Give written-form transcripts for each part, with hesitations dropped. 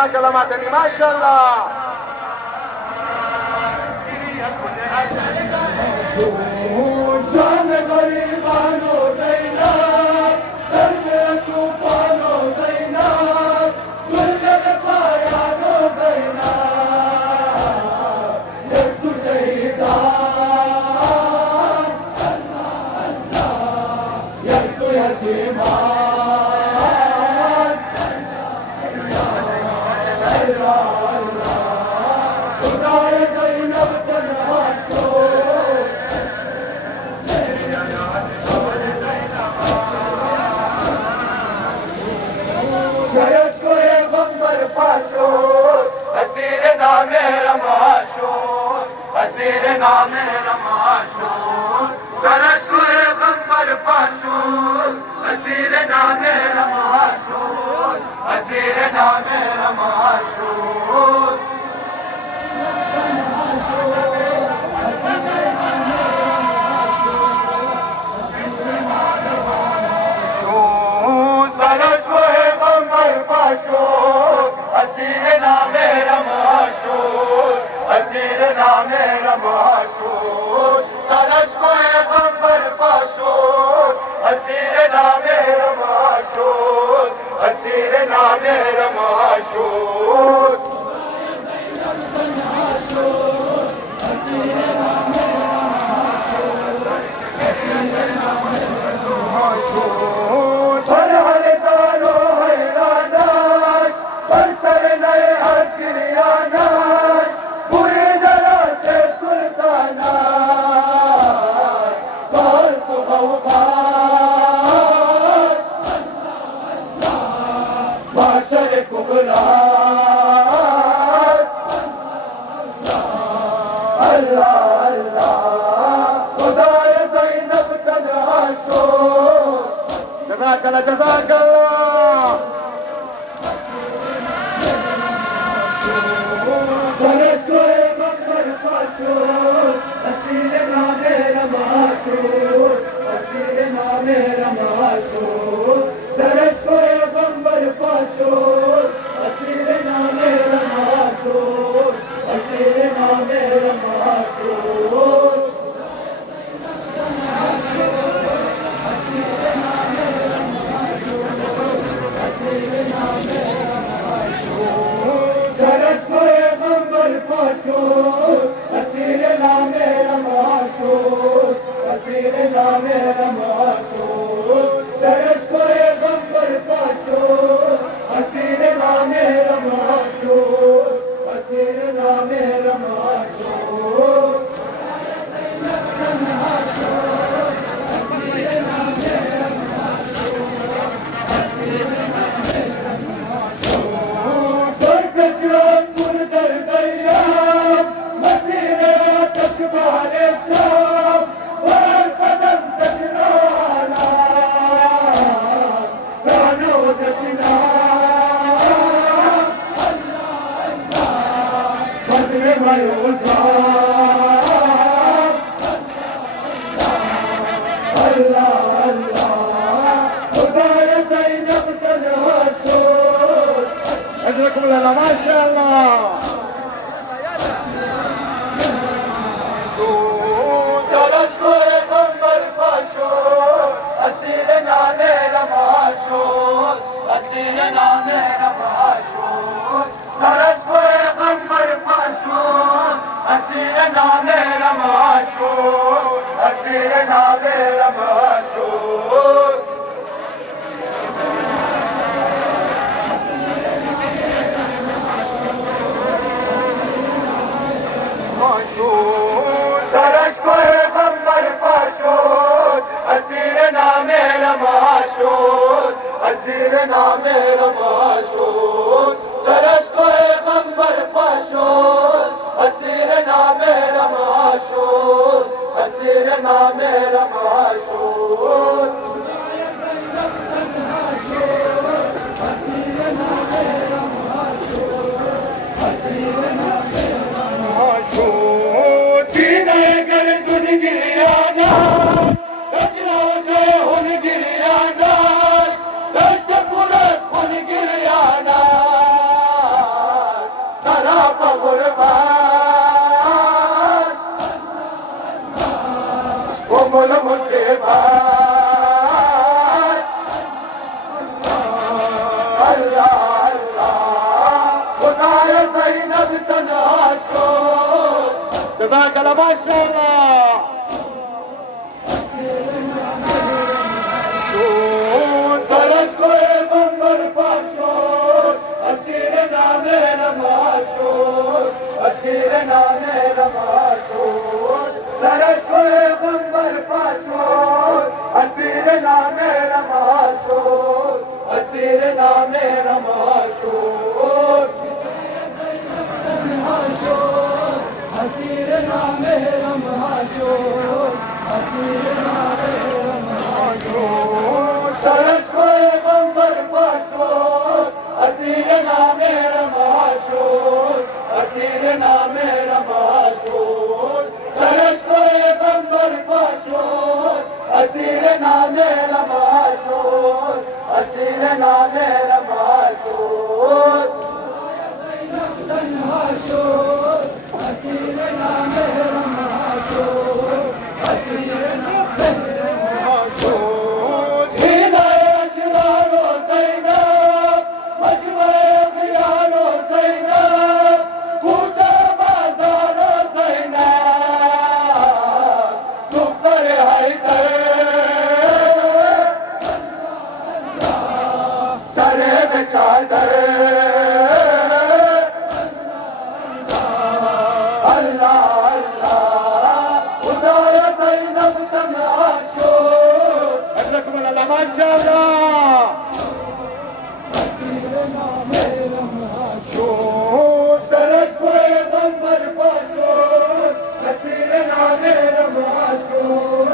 جزاك الله معتني ما شاء الله. شام غریبان و زینب درد طوفان و زینب ظلم پایان و زینب یسو شهیدان یسو یتیمان خدای زینب تنها شو اسیر نام رماشون اسیر نام رماشون سرش کوی غمبر پاشون اسیر نام رماشون اسیر نام رماشون سرش کوی غمبر پاشون اسیر نام رماشون اسیر نام رماشون سرش کوی غمبر پاشون اسیر نام رماشون اسیر نام رماشون جزاك الله جزاك الله. سرش کوی غمبر پاشون اسیر نام رماشون اسیر نام رماشون سرش کوی غمبر پاشون اسیر نام رماشون اسیر نام رماشون سرش کوی غمبر پاشون اسیر نام رماشون اسیر نام رماشون سرش کوی غمبر پاشون اسیر نام رماشون اسیر نام رماشون ترکشان پر در دریاب مسیر آتش بهر شام بر قدم تشنانا دانه و دشنا بدر میوزان الله الله خدای زینب تنها شد أجركم الله ما شاء الله. سرش کوی غمبر پاشون اسیر نام رماشون اسیر نام رماشون سرش کوی غمبر پاشون اسیر نام رماشون اسیر نام رماشون سرش کوی غمبر پاشون اسیر نام رماشون اسیر نام رماشون سرش کوی غمبر پاشون اسیر نام رماشون اسیر نام رماشون الله ما شاء الله سرش کوه بمبر پاشور اسیر نامه نماشور اسیر نامه نماشور سرش کوه بمبر پاشور اسیر نامه نماشور اسیر نامه نماشور اسیر نامه نماشور اسیر نامه نماشور سرش کوه بمبر پاشور اسیر نامه نماشور اسیر نامه نماشور سرش کوه بمبر پاشور اسیر نامه نماشور اسیر نامه نماشور تنها شد اسیر نامه نماشور اسیر نامه نماشور هلال اشرار و زینب مجمع خیال و زینب کوچه بازار و زینب دختر حیدر سر به چادر ما شاء الله سرش کوه بمبر پاشور اسیر نامه نماشور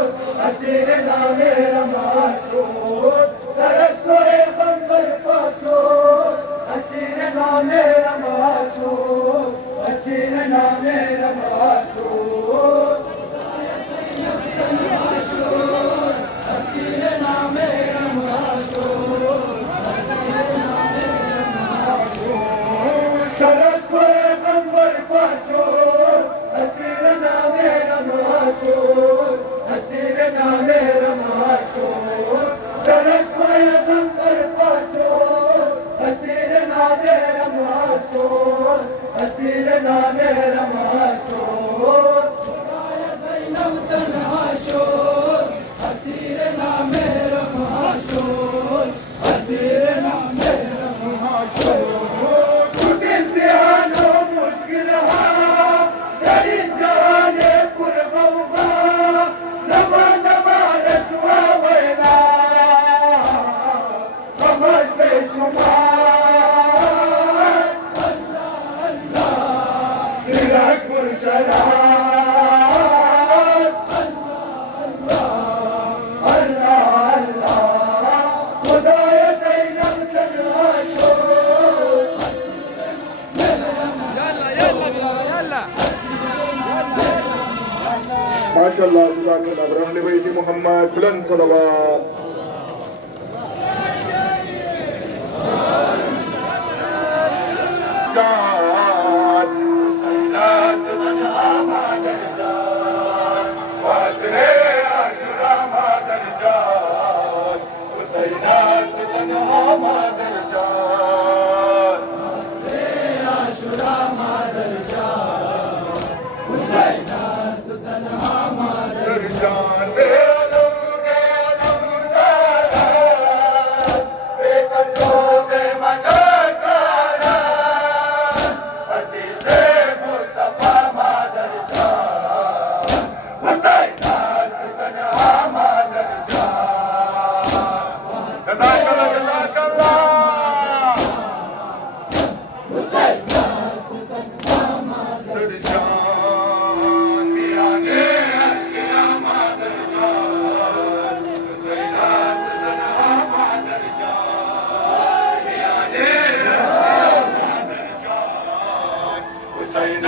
اسیر نامه نماشور سرش کوه بمبر پاشور اسیر نامه نماشور اسیر نامه نماشور اسیر نامه سرش کوه بمبر پاشور اسیر نامه نماشور اسیر نامه نماشور سرش کوه بمبر پاشور اسیر نامه نماشور اسیر نامه نماشور زینب تنها شد اسیر نامه نماشور اسیر نامه نماشور माशाअल्लाह जज़ाकल्लाह रहने बैती मोहम्मद बुलंद सलवात Hüseyin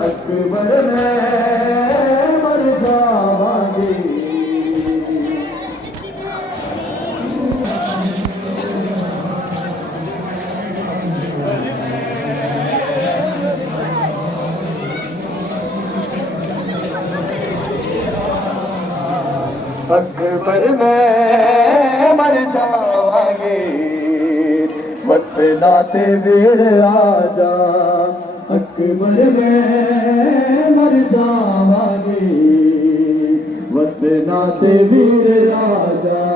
अकबर में मर जावांगी अकबर में मर जावांगे वक्त नाते वीर आजा अकबर में मर जावांगे वक्त नाते वीर राजा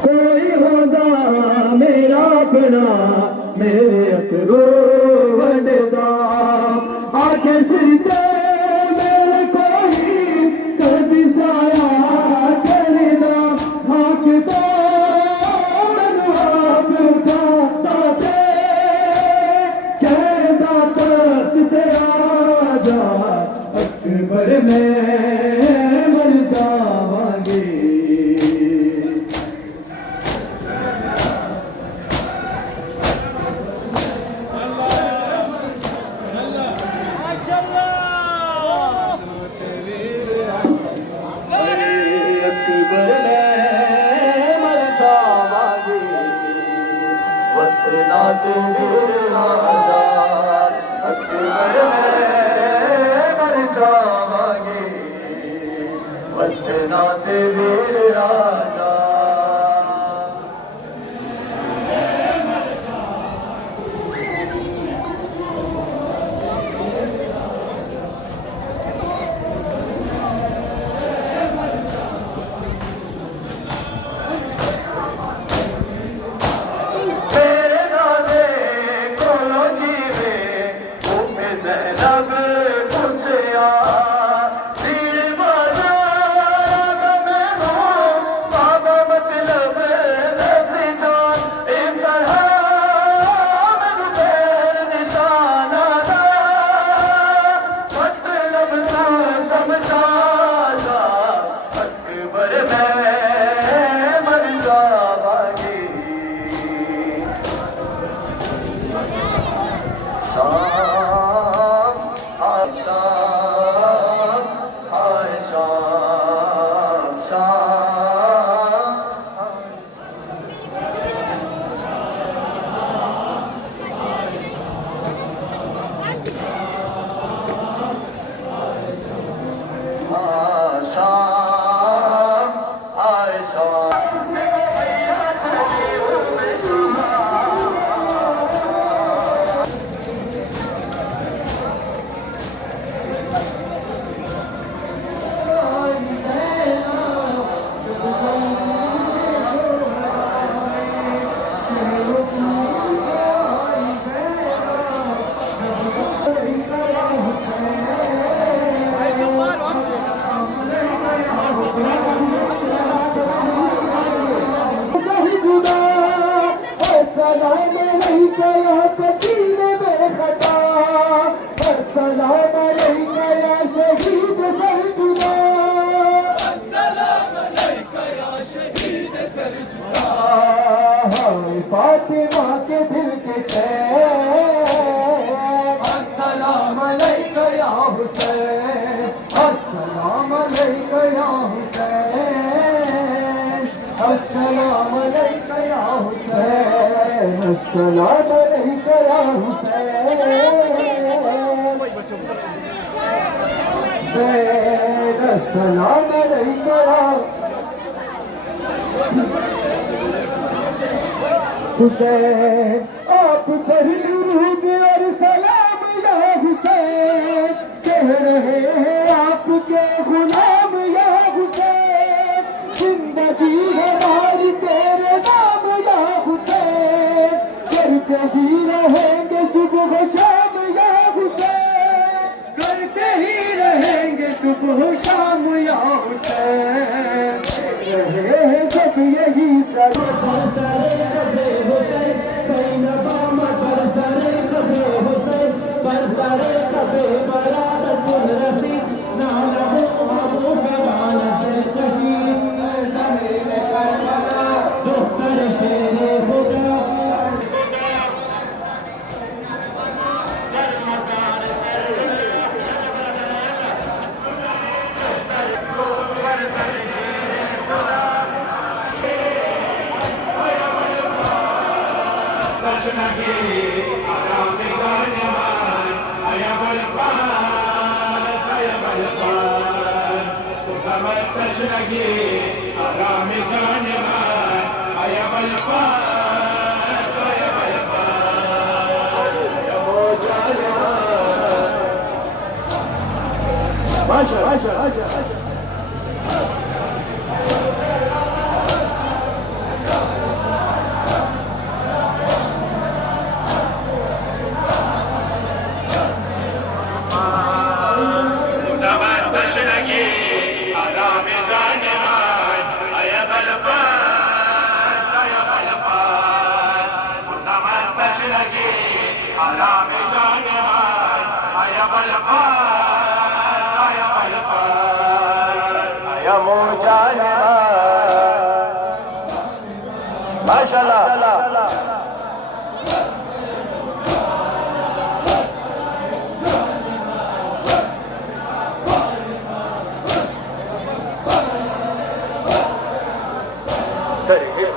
कोई होगा मेरा अपना मेरे अकरो वडदा आके सीते मेरे कोई कभी साया करना हाक तो मैनू आप उठाता दे कहता तख्त तेरा जा अकबर में मर जावांगे नाते वीर राजा अकबर में मर जावांगे वक्त नाते वीर राजा अस्सलाम अलैका या शहीद सरजुदा, हाय फातिमा के दिल के चैन, अस्सलाम अलैका या हुसैन, अस्सलाम अलैका या हुसैन, अस्सलाम अलैका या हुसैन, अस्सलाम अलैका या हुसैन, अस्सलाम अलैका या हुसैन, आप पर दुरूद और सलाम या हुसैन, कह रहे हैं आपके गुलाम या हुसैन, जिंदगी हमारी तेरे नाम या हुसैन, करते ही रहेंगे सुबह शाम या हुसैन, करते ही रहेंगे सुबह शाम या हुसैन, रहे हैं सब यही सब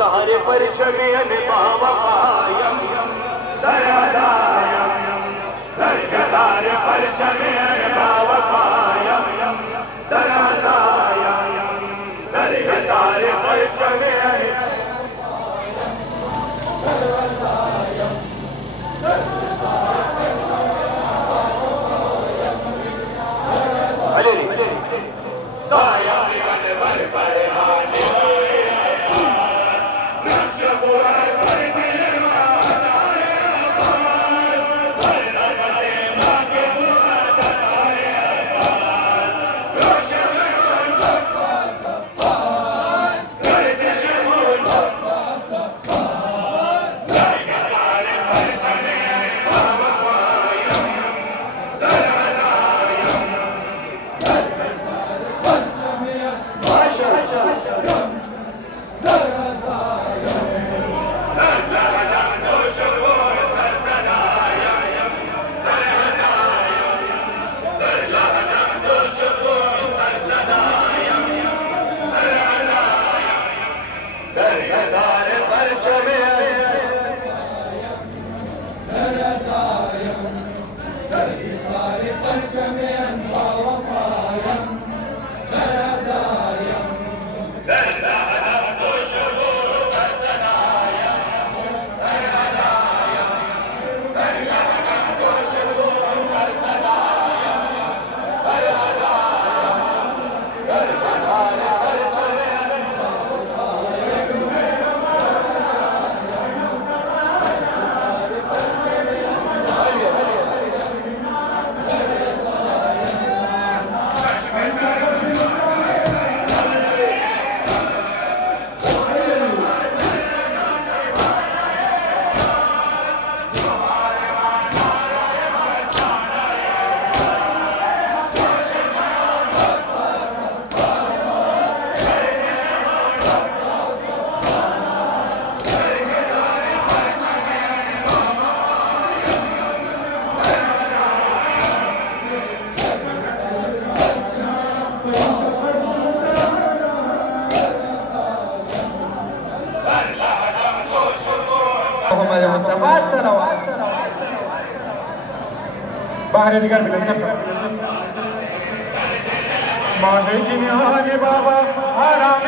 सहारे पर चले बावकायम दयादायम, सहारे पर चले बावकायम दयादायम, सहारे पर चले बाहर निकल माहे की निहाने बाबा आराम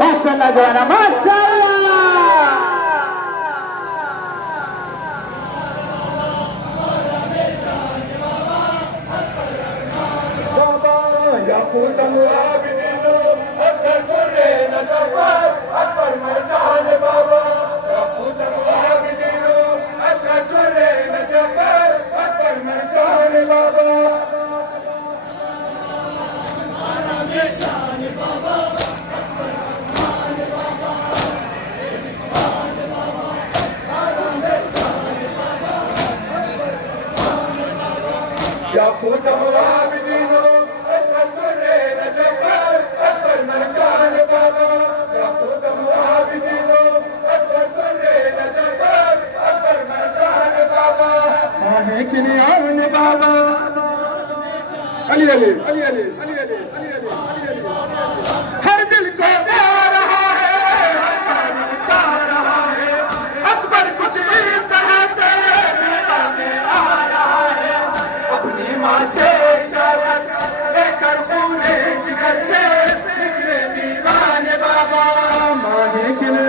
माशाल्लाह जवाना माशाल्लाह बाबा याकूत मुआबिदीनो अक्सर कुर्रे नजफर अकबर मरजान बाबा याकूत मुआबिदीनो अक्सर कुर्रे नजफर अकबर मरजान बाबा याकूत मुआबिदीनो अक्सर कुर्रे नजफर अकबर मरजान बाबा याकूत मुआबिदीनो अक्सर कुर्रे नजफर अकबर मरजान बाबा आहे कि नियान बाबा अली अली अली अली अली अली अली अली हर दिल को प्यार रहा है चाह रहा है अकबर कुछ इस तरह से में आ रहा है अपनी माँ से इजाजत लेकर पूरे जिगर से निकले दीवाने बाबा माने किले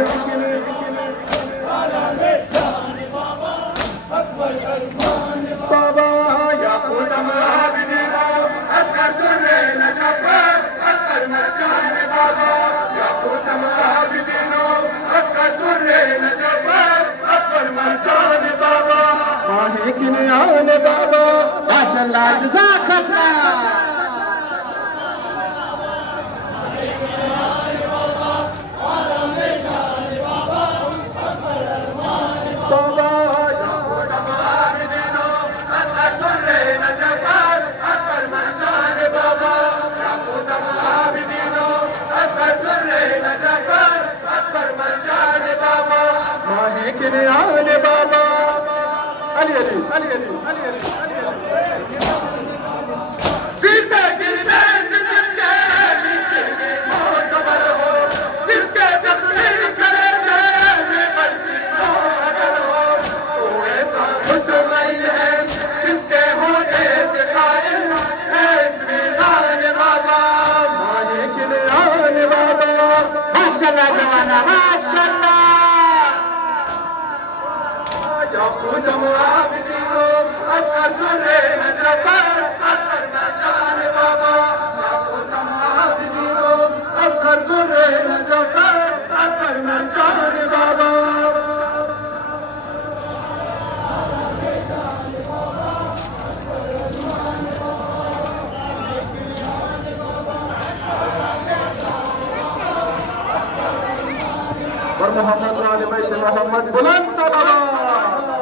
बाबा याकूत मुआबिदीनो असगर दुर्रे नजफर अकबर मरजान बाबा याकूत मुआबिदीनो असगर दुर्रे नजफर अकबर मरजान बाबा माहे की नियान बाबा माशाल्लाह जज़ाकल्लाह बाबा याकूत मुआबिदीनो असगर दुर्रे नजफर अकबर मरजान बाबा याकूत मुआबिदीनो असगर दुर्रे नजफर अकबर मरजान बाबा माहे की नियान बाबा अली अली अली अली अली अली जिससे गिरने से जिसके नीचे मोतबर हो जिसके जख्मी कलेजे में बच्ची हो अगर हो वो ऐसा दुश्मन है जिसके होने से कायल है इत्मीनान बाबा माने की नियान बाबा माशाल्लाह जवाना माशाल्लाह याकूत मुआबिदीनो असगर दुर्रे नजफर अकबर मरजान बाबा याकूत मुआबिदीनो असगर दुर्रे नजफर अकबर मरजान बाबा और मोहम्मद वाले बैत मोहम्मद बुलंद सलावत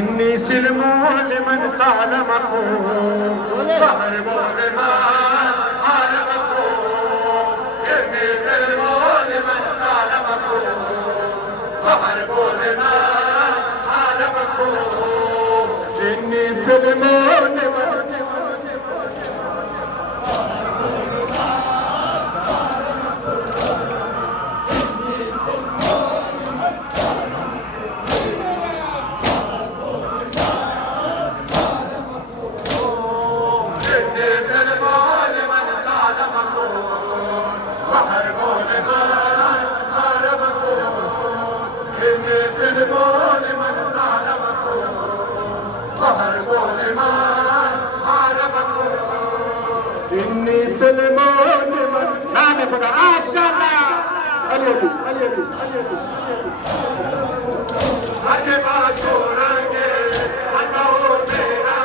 इन्नी सिलमो लिमन सालमको बहर बोल खुदा माशाल्लाह अली अली अली आगे बाजू रंगे हटाओ मेरा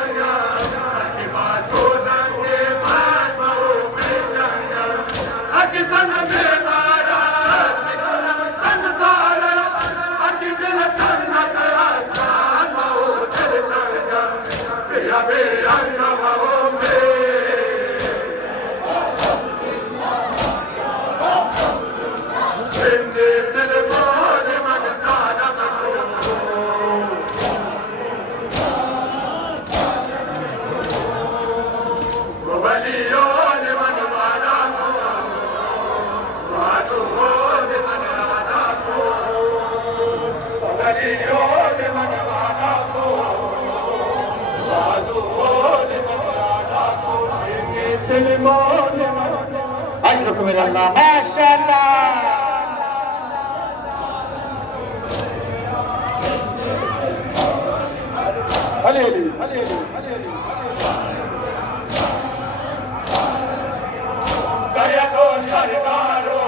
आगे बाजू रंगे बाजू में जाया आगे सन में मारा सन सारा आगे दिल तन्ना तेरा नामो दिल तन्ना बेया बेया नामो में जिंदे सलमान मन सारा वलियों मन वाला को साधुओं मन वाला को वलियों मन वाला को साधुओं मन वाला को जिंदे सलमान अशरफ मेरा अल्लाह माशाल्लाह अली अली अली अली सैयदों सरदारों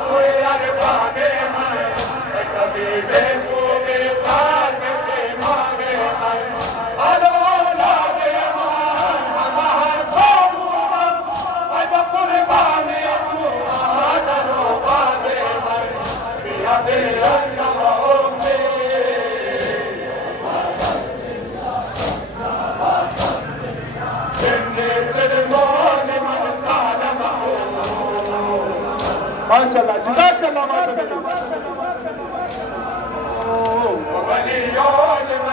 कोई अरबागे हैं कभी बेखूबी पाक से मांगे हैं अलो लागे मान हमार सोमू अब कुर्बानी तू आदरो पागे हैं पिया बेअंगमों में जिन्ने सलमान मन सालम माशाल्लाह